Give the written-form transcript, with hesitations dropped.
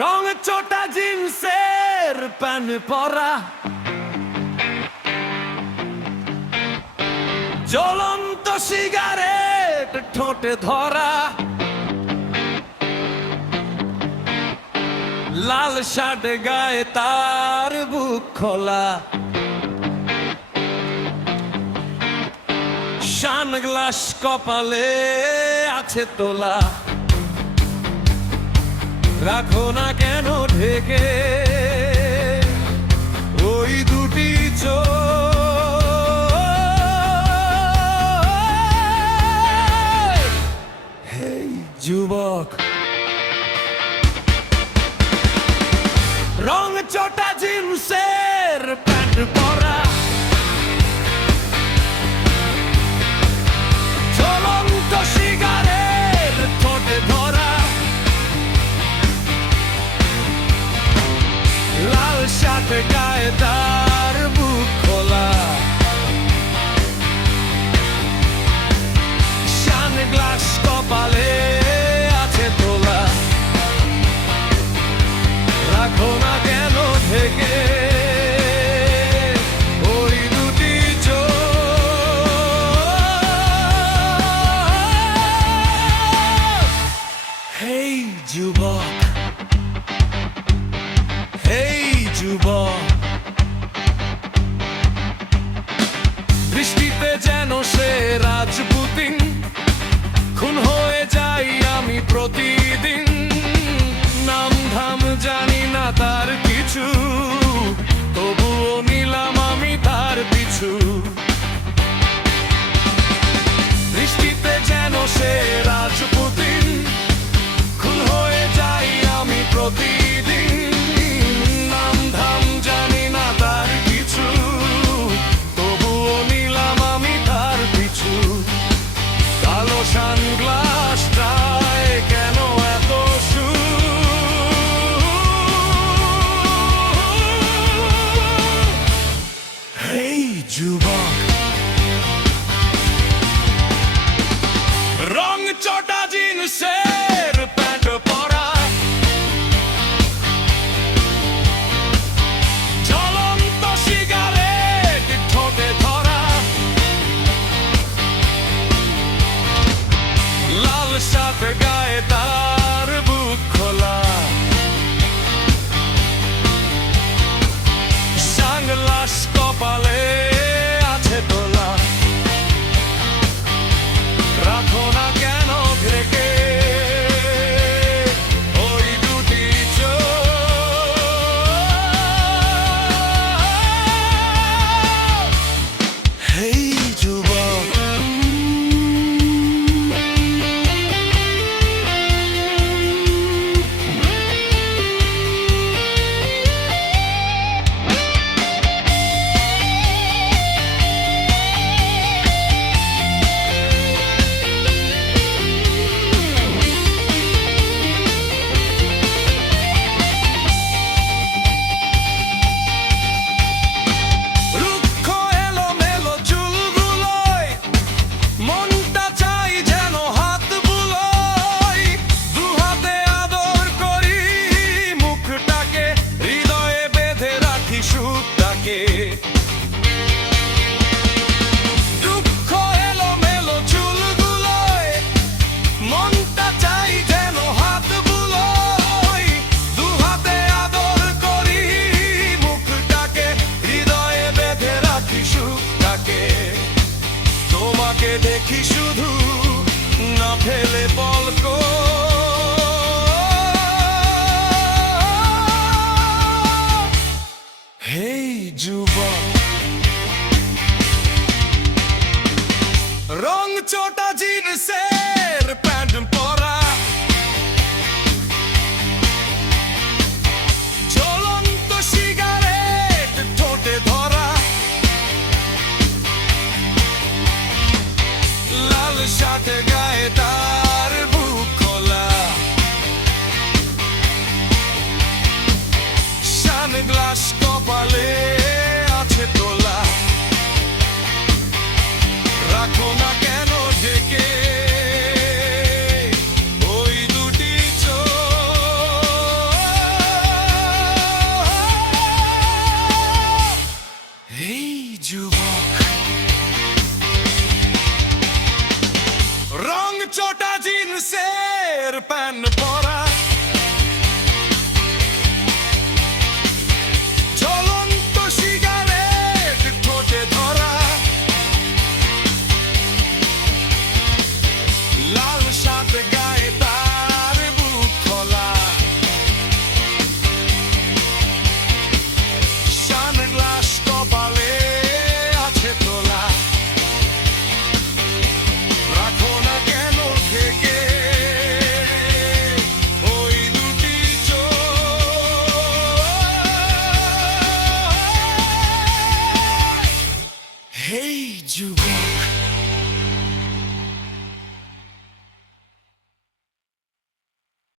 রং চোটা জিন্সের প্যান্ট পরা, জ্বলন্ত সিগারেট ঠোঁটে ধরা, লাল শার্ট গায়ে তার বুক খোলা, সানগ্লাস কপালে আছে তোলা। রাখো না কেন ঢেকে ওই দুটি চোখ। হেই যুবক, রং চোটা জিন্সের প্যান্ট পরা, জ্বলন্ত সিগারেট ঠোঁটে ধরা, লাল শার্ট গায়ে তার বুক খোলা, সানগ্লাস কপালে আছে তোলা। রাখো না কেন ঢেকে ওই দুটি চোখ। হেই যুবক, হেই যুবক, বৃষ্টিতে যেন সে রাজপুতিন, খুন হয়ে যাই আমি প্রতিদিন। নাম ধাম জানি না তার কিছু, তবুও নিলাম আমি তার পিছু। বৃষ্টিতে যেন সে রাজপুতিন, খুন হয়ে যাই আমি প্রতিদিন। নাম ধাম জানি না তার কিছু, তবুও নিলাম আমি তার পিছু। কালো সানগ্লাসটায় কেন এত হেই যুবক, রং চটা জিন্সের প্যান্ট পরা, জ্বলন্ত সিগারেট ঠোঁটে ধরা, লাল শার্ট গায়ে তার বুক খোলা, সানগ্লাস কপালে